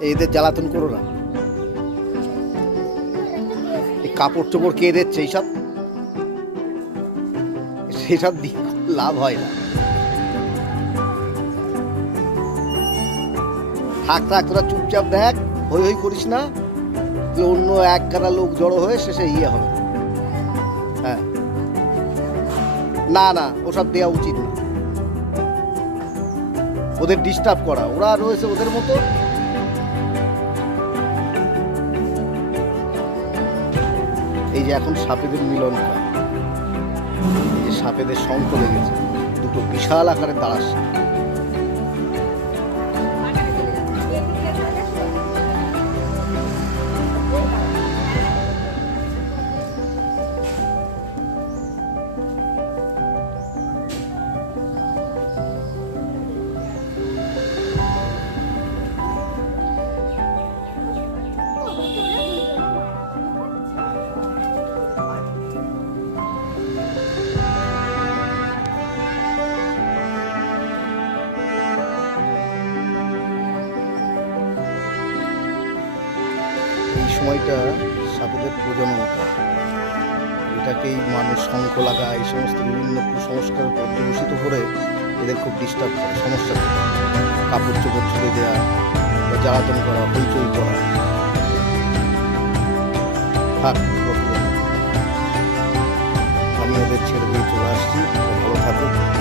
এদের জ্বালাতন করো না। এই কাপড় চোপড় কে দিচ্ছে এইসব? সেসব দিয়ে লাভ হয় না। থাক থাক, তোরা চুপচাপ দেখ, হই হই করিস না। অন্য এক গাদা লোক জড়ো হয়ে শেষে ইয়ে হবে। হ্যাঁ। না না, ওসব দেওয়া উচিত না। ওদের ডিস্টার্ব করা। ওরা রয়েছে ওদের মতো এই যে এখন সাপেদের মিলন এই যে সাপেদের শঙ্খ লেগেছে। দুটো বিশাল আকারের দাঁড়াস এই সময়টা সাপেদের প্রজনন এটাকেই মানুষ শঙ্খ লাগা এই সমস্ত বিভিন্ন কুসংস্কার পর্যবসিত করে এদের খুব ডিস্টার্ব করে, সমস্যা কাপড় চোপড় ছুড়ে দেওয়া বা জ্বালাতন করা, হইচই করা। থাক। আমি ওদের ছেড়ে দিয়ে চলে আসছি। ভালো থাকুক